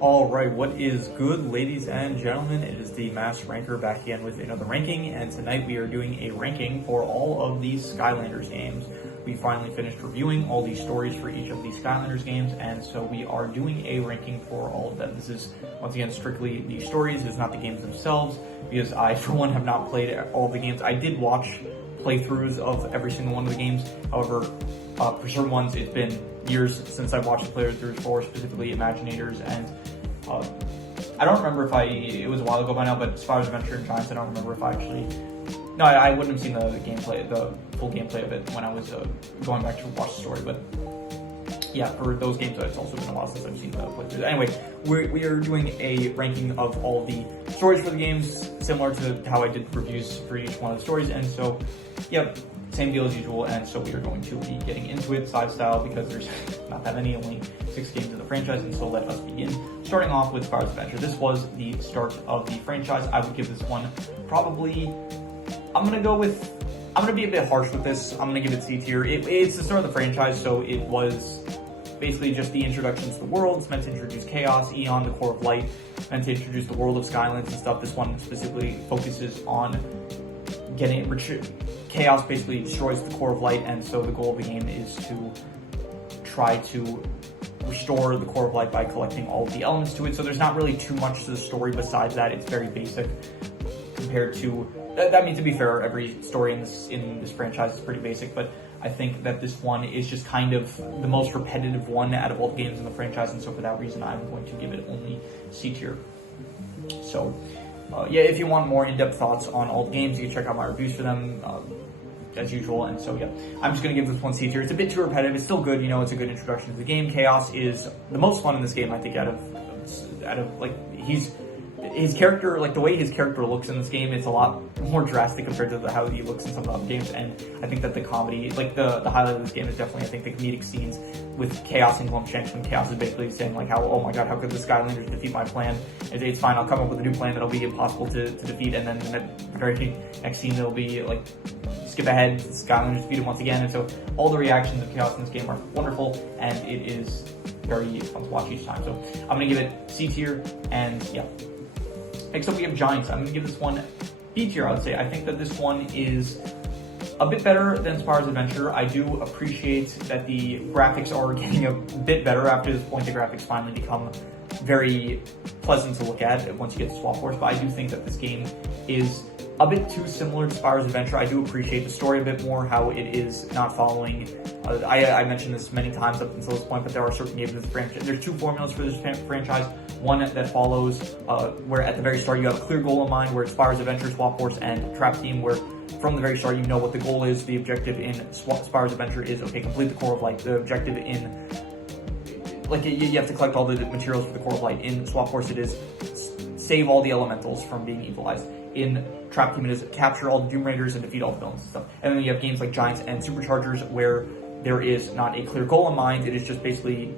Alright, what is good, ladies and gentlemen? It is the Master Ranker back again with another ranking, and tonight we are doing a ranking for all of these Skylanders games. We finally finished reviewing all these stories for each of these Skylanders games, and so we are doing a ranking for all of them. This is, once again, strictly the stories. It is not the games themselves, because I, for one, have not played all the games. I did watch playthroughs of every single one of the games. However, for certain ones, it's been years since I've watched the playthroughs for specifically Imaginators, and I don't remember if it was a while ago by now, but Spyro's Adventure and Giants, I don't remember if I wouldn't have seen the full gameplay of it when I was going back to watch the story, but yeah, for those games, it's also been a while since I've seen the playthroughs. Anyway, we are doing a ranking of all the stories for the games, similar to how I did reviews for each one of the stories, and so, yep, same deal as usual, and so we are going to be getting into it side style because there's not that many, only 6 games in the franchise, and so let us begin. Starting off with Spyro's Adventure. This was the start of the franchise. I would give this one probably, I'm going to be a bit harsh with this. I'm going to give it C tier. It's the start of the franchise, so it was basically just the introduction to the world. It's meant to introduce Chaos, Eon, the Core of Light, meant to introduce the world of Skylanders and stuff. This one specifically focuses on getting Chaos basically destroys the Core of Light, and so the goal of the game is to try to restore the Core of Light by collecting all of the elements to it. So there's not really too much to the story besides that. It's very basic compared to I mean, to be fair, every story in this franchise is pretty basic, but I think that this one is just kind of the most repetitive one out of all the games in the franchise, and so for that reason I'm going to give it only C tier. So yeah, if you want more in-depth thoughts on all the games, you can check out my reviews for them, as usual, and so yeah, I'm just going to give this one C tier. It's a bit too repetitive. It's still good, you know, it's a good introduction to the game. Chaos is the most fun in this game, I think, out of like, his character, like the way his character looks in this game, it's a lot more drastic compared to how he looks in some of the other games, and I think that the comedy, like the highlight of this game is definitely, I think, the comedic scenes with Chaos and Glumshanks, when Chaos is basically saying like, how, oh my god, how could the Skylanders defeat my plan? It's fine, I'll come up with a new plan that'll be impossible to defeat, and then in the very next scene it'll be like, skip ahead, the Skylanders defeat him once again, and so all the reactions of Chaos in this game are wonderful, and it is very fun to watch each time. So I'm going to give it C tier, and yeah. Next up we have Giants. I'm going to give this one B tier, I would say. I think that this one is a bit better than Spyro's Adventure. I do appreciate that the graphics are getting a bit better. After this point, the graphics finally become very pleasant to look at once you get to Swap Force, but I do think that this game is a bit too similar to Spyro's Adventure. I do appreciate the story a bit more, how it is not following, I mentioned this many times up until this point, but there are certain games in this franchise. There's 2 formulas for this franchise. One that follows, where at the very start you have a clear goal in mind, where it's Spyro's Adventure, Swap Force, and Trap Team, where from the very start you know what the goal is. The objective in Spyro's Adventure is, okay, complete the Core of Light. The objective in, like, you have to collect all the materials for the Core of Light. In Swap Force it is save all the elementals from being equalized. In Trap Team it is capture all the Doom Raiders and defeat all the villains and stuff. And then you have games like Giants and Superchargers, where there is not a clear goal in mind. It is just basically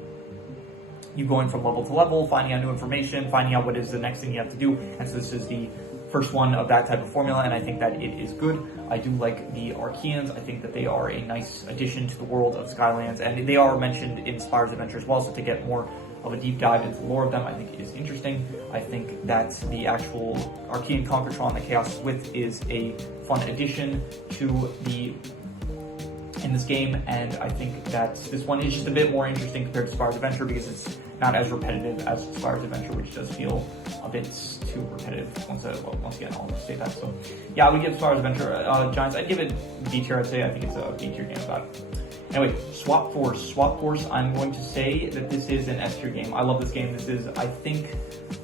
you going from level to level, finding out new information, finding out what is the next thing you have to do. And so this is the first one of that type of formula, and I think that it is good. I do like the Archeans. I think that they are a nice addition to the world of Skylands, and they are mentioned in Spyro's Adventure as well, so to get more of a deep dive into the lore of them, I think is interesting. I think that the actual Archean Conquertron that Chaos is with is a fun addition to in this game, and I think that this one is just a bit more interesting compared to Spyro's Adventure because it's not as repetitive as Spyro's Adventure, which does feel a bit too repetitive. Once again, I'll just say that. So yeah, I would give Spyro's Adventure Giants, I'd give it B tier. I'd say I think it's a B tier game about it. Anyway, Swap Force. Swap Force, I'm going to say that this is an S tier game. I love this game. This is, I think,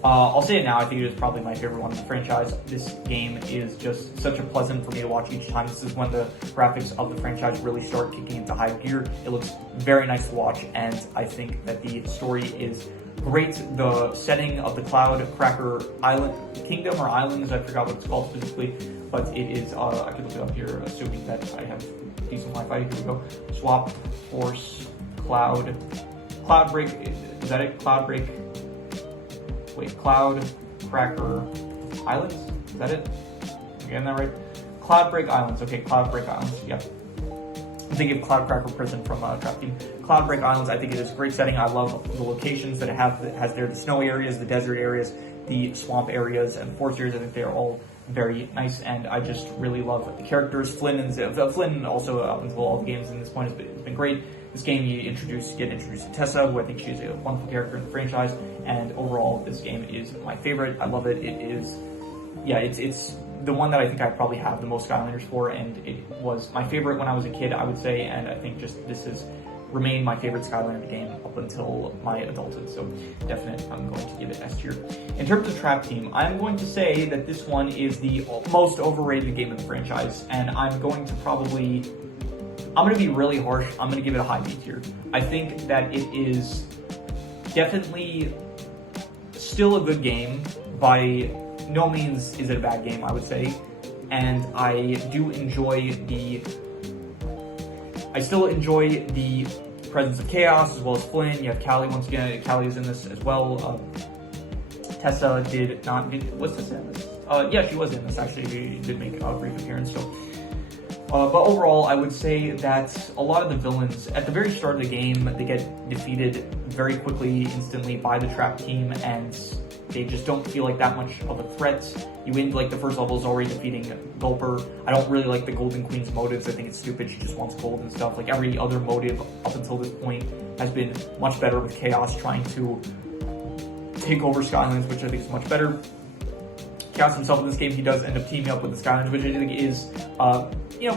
I'll say it now, I think it is probably my favorite one in the franchise. This game is just such a pleasant for me to watch each time. This is when the graphics of the franchise really start kicking into high gear. It looks very nice to watch, and I think that the story is great. The setting of the Cloud Cracker Island, Kingdom or Islands, I forgot what it's called specifically, but it is, I could look it up here, assuming that I have decent Wi-Fi. Here we go. Swap Force Cloud Break. Is that it? Cloud Break. Wait, Cloud Cracker Islands. Is that it? Am I getting that right? Cloud Break Islands. Okay, Cloud Break Islands. Yep. I'm thinking of Cloud Cracker Prison from Trap Team. Cloudbreak Islands, I think it is a great setting. I love the locations that it has there, the snowy areas, the desert areas, the swamp areas, and the forest areas. I think they're all very nice, and I just really love the characters. Flynn also up until all the games in this point has been great. This game you get introduced to Tessa, who I think she's a wonderful character in the franchise, and overall this game is my favorite. I love it. It is, yeah, it's the one that I think I probably have the most Skylanders for, and it was my favorite when I was a kid, I would say, and I think just this has remained my favorite Skylanders game up until my adulthood, so definitely I'm going to give it S tier. In terms of Trap Team, I'm going to say that this one is the most overrated game of the franchise, and I'm going to be really harsh. I'm going to give it a high B tier. I think that it is definitely still a good game. By no means is it a bad game, I would say. And I still enjoy the presence of Chaos as well as Flynn. You have Callie once again. Callie is in this as well. Tessa was Tessa in this? Yeah, she was in this actually. She did make a brief appearance. So. But overall, I would say that a lot of the villains, at the very start of the game, they get defeated very quickly, instantly by the Trap Team, and they just don't feel like that much of a threat. You win, like, the first level is already defeating Gulper. I don't really like the Golden Queen's motives. I think it's stupid. She just wants gold and stuff. Like, every other motive up until this point has been much better, with Chaos trying to take over Skylanders, which I think is much better. Chaos himself in this game, he does end up teaming up with the Skylanders, which I think is,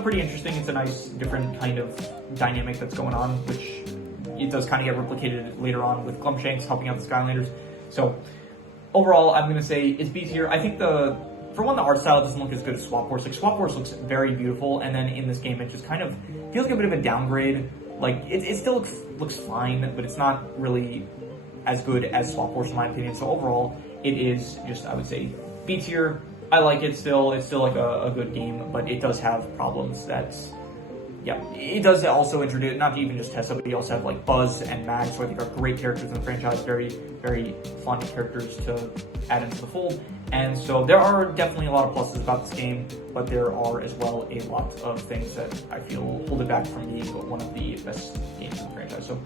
pretty interesting. It's a nice, different kind of dynamic that's going on, which it does kind of get replicated later on with Glumshanks helping out the Skylanders. So, overall, I'm going to say it's B tier. I think for one, the art style doesn't look as good as Swap Force. Like, Swap Force looks very beautiful, and then in this game, it just kind of feels like a bit of a downgrade. Like, it still looks fine, but it's not really as good as Swap Force in my opinion. So overall, it is just, I would say, B tier. I like it still. It's still like a good game, but it does have problems that, yeah, it does also introduce, not even just Tessa, but you also have like Buzz and Mags, who I think are great characters in the franchise, very, very fun characters to add into the fold. And so there are definitely a lot of pluses about this game, but there are as well a lot of things that I feel hold it back from being one of the best games in the franchise. So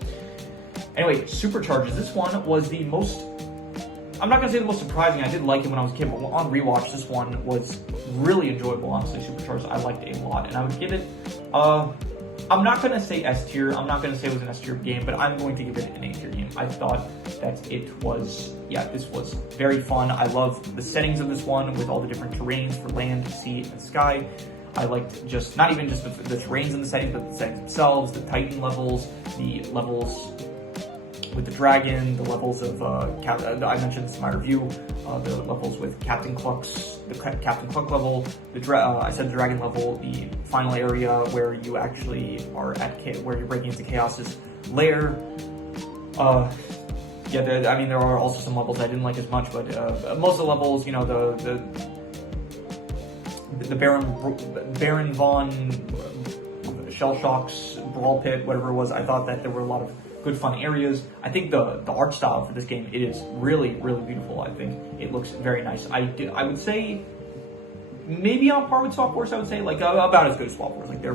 anyway, Supercharges. This one was the most, I'm not going to say the most surprising. I did like it when I was a kid, but on rewatch, this one was really enjoyable, honestly. Supercharged, I liked it a lot, and I would give it, I'm not going to say S tier. I'm not going to say it was an S tier game, but I'm going to give it an A tier game. I thought that it was, this was very fun. I love the settings of this one with all the different terrains for land, sea, and sky. I liked just, not even just the terrains in the settings, but the settings themselves, the Titan levels, the levels with the dragon, the levels of, I mentioned this in my review, the levels with Captain Cluck's, the Captain Cluck level, I said the dragon level, the final area where you actually are where you're breaking into Chaos's lair. There are also some levels I didn't like as much, but most of the levels, the Baron Von Shell Shock's Brawl Pit, whatever it was, I thought that there were a lot of good fun areas. I think the art style for this game, it is really, really beautiful. I think it looks very nice. I would say maybe on par with Swap Force. I would say like about as good as Swap Force. Like they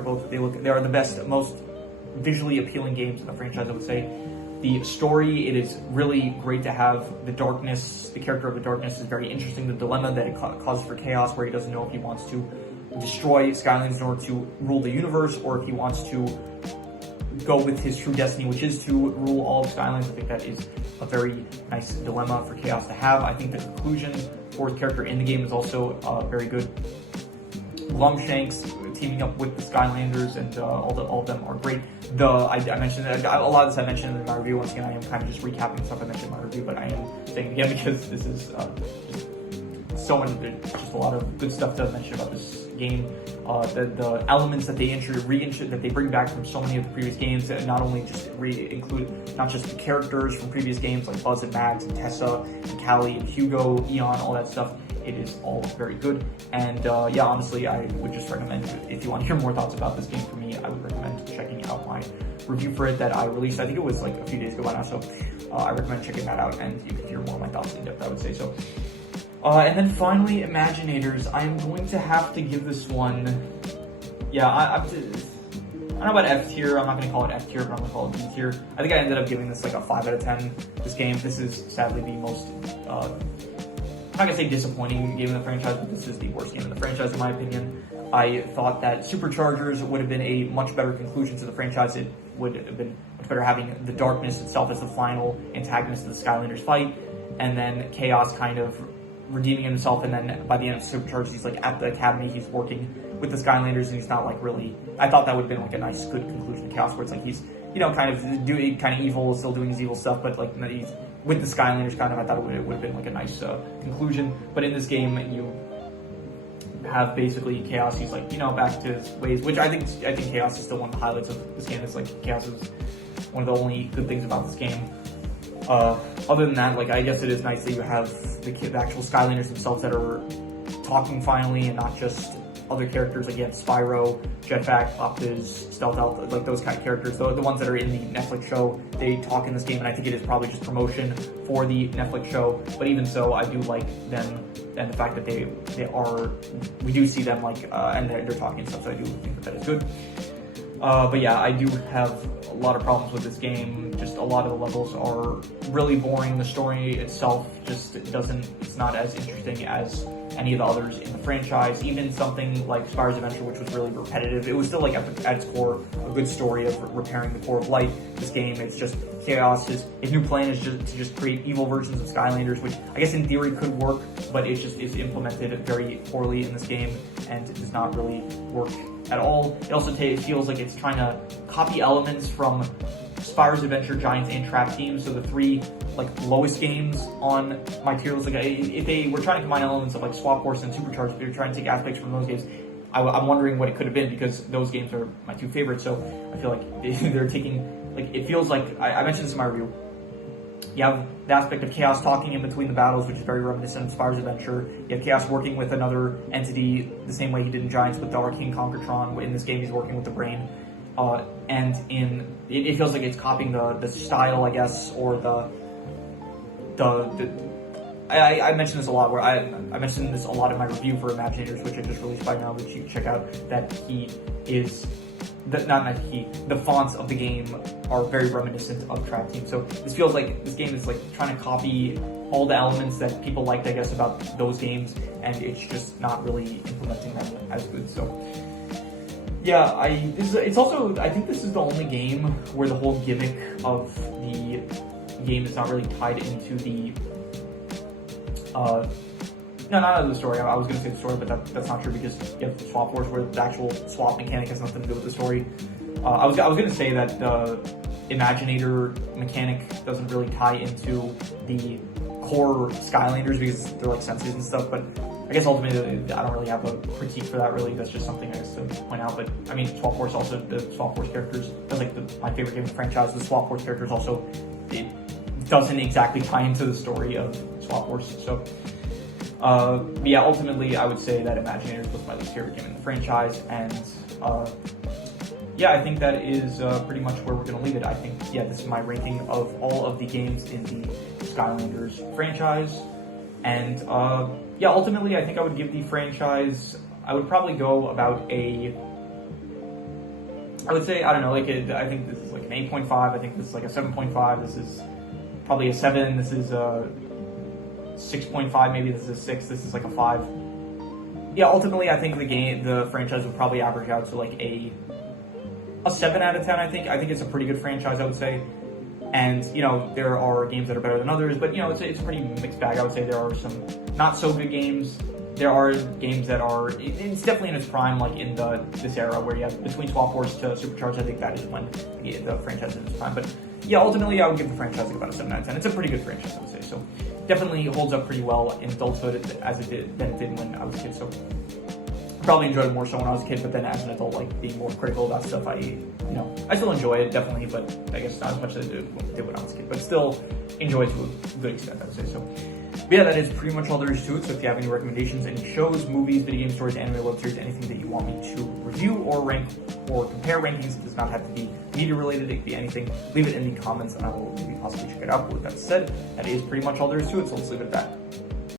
are the best, most visually appealing games in the franchise, I would say. The story, it is really great to have the darkness. The character of the darkness is very interesting. The dilemma that it causes for Chaos, where he doesn't know if he wants to destroy Skylanders in order to rule the universe, or if he wants to go with his true destiny, which is to rule all of Skylanders. I think that is a very nice dilemma for Chaos to have. I think the conclusion for his character in the game is also very good. Glumshanks teaming up with the Skylanders, and all of them are great. I mentioned that a lot of this I mentioned in my review. Once again, I am kind of just recapping stuff I mentioned in my review, but I am saying it again because this is just a lot of good stuff to mention about this game. The elements that they bring back from so many of the previous games, that not only just include not just the characters from previous games like Buzz and Mags and Tessa and Callie and Hugo, Eon, all that stuff. It is all very good, and honestly, I would just recommend, if you want to hear more thoughts about this game from me, I would recommend checking out my review for it that I released. I think it was like a few days ago by now, so I recommend checking that out, and you can hear more of my thoughts in depth, I would say so. And then finally, Imaginators. I'm going to have to give this one, I don't know about F tier. I'm not going to call it F tier, but I'm going to call it B tier. I think I ended up giving this like a 5 out of 10. This game, this is sadly the most, I'm not going to say disappointing game in the franchise, but this is the worst game in the franchise in my opinion. I thought that Superchargers would have been a much better conclusion to the franchise. It would have been much better having the darkness itself as the final antagonist of the Skylanders fight, and then Chaos kind of redeeming himself, and then by the end of Superchargers, he's like at the academy, he's working with the Skylanders, and he's not like really, I thought that would have been like a nice, good conclusion to Chaos, where it's like he's, you know, kind of doing, kind of evil, still doing his evil stuff, but like he's with the Skylanders kind of, I thought it would have been like a nice conclusion. But in this game, you have basically Chaos, he's like, you know, back to his ways, which I think Chaos is still one of the highlights of this game. It's like Chaos is one of the only good things about this game. Other than that, like, I guess it is nice that you have the actual Skylanders themselves that are talking finally, and not just other characters like you have Spyro, Jetpack, Optimus, Stealth Out, like those kind of characters. The ones that are in the Netflix show, they talk in this game, and I think it is probably just promotion for the Netflix show. But even so, I do like them, and the fact that we do see them like, and they're talking and stuff, so I do think that is good. But yeah, I do have a lot of problems with this game. Just a lot of the levels are really boring. The story itself just it's not as interesting as any of the others in the franchise. Even something like Spyro's Adventure, which was really repetitive, it was still like at its core a good story of repairing the core of light. This game, it's just Chaos. His new plan is just create evil versions of Skylanders, which I guess in theory could work, but it just is implemented very poorly in this game, and it does not really work at all. It also feels like it's trying to copy elements from Spyro's Adventure, Giants, and Trap Team. So the three like lowest games on my tier list, like if they were trying to combine elements of like Swap Force and Supercharged, if they're trying to take aspects from those games, I'm wondering what it could have been, because those games are my two favorites. So I feel like they're taking, like, it feels like, I mentioned this in my review, you have the aspect of Chaos talking in between the battles, which is very reminiscent of Spyro's Adventure. You have Chaos working with another entity the same way he did in Giants with the Arcane Conquertron. In this game, he's working with the Brain. And it feels like it's copying the style, I guess, or I mentioned this a lot, where I mentioned this a lot in my review for Imaginators, which I just released by now, which you can check out, that he is, the fonts of the game are very reminiscent of Trap Team. So this feels like this game is like trying to copy all the elements that people liked, I guess, about those games, and it's just not really implementing them as good. So yeah, I think this is the only game where the whole gimmick of the game is not really tied into the no, not the story. I was going to say the story, but that's not true, because you have Swap Force, where the actual swap mechanic has nothing to do with the story. I was going to say that the Imaginator mechanic doesn't really tie into the core Skylanders, because they're like senses and stuff, but I guess ultimately I don't really have a critique for that, really. That's just something I guess to point out. But I mean, Swap Force also, the Swap Force characters, that's like my favorite game in the franchise. The Swap Force characters also, it doesn't exactly tie into the story of Swap Force. So yeah, ultimately I would say that Imaginators was my least favorite game in the franchise, and yeah, I think that is pretty much where we're going to leave it. I think, yeah, this is my ranking of all of the games in the Skylanders franchise. And yeah, ultimately I think I would give the franchise, I would probably go about I would say, I don't know, like I think this is like an 8.5, I think this is like a 7.5, this is probably a 7, this is a 6.5, maybe this is a 6, this is like a 5. Yeah, ultimately I think the franchise would probably average out to like a 7 out of 10, I think. I think it's a pretty good franchise, I would say. And, you know, there are games that are better than others, but, you know, it's a pretty mixed bag. I would say there are some not so good games. There are games that are, it's definitely in its prime, like in this era where you have between Swap Force to Supercharged. I think that is when the franchise is in its prime. But yeah, ultimately I would give the franchise like about a 7 out of 10. It's a pretty good franchise, I would say. So definitely holds up pretty well in adulthood than it did when I was a kid. So probably enjoyed it more so when I was a kid, but then as an adult, like being more critical about stuff, I still enjoy it, definitely, but I guess not as much as I did when I was a kid, but still enjoy it to a good extent, I would say. So but yeah, that is pretty much all there is to it. So if you have any recommendations, any shows, movies, video game stories, anime, web series, anything that you want me to review or rank or compare rankings, it does not have to be media related, it could be anything, leave it in the comments and I will maybe possibly check it out. But with that said, that is pretty much all there is to it, so let's leave it at that.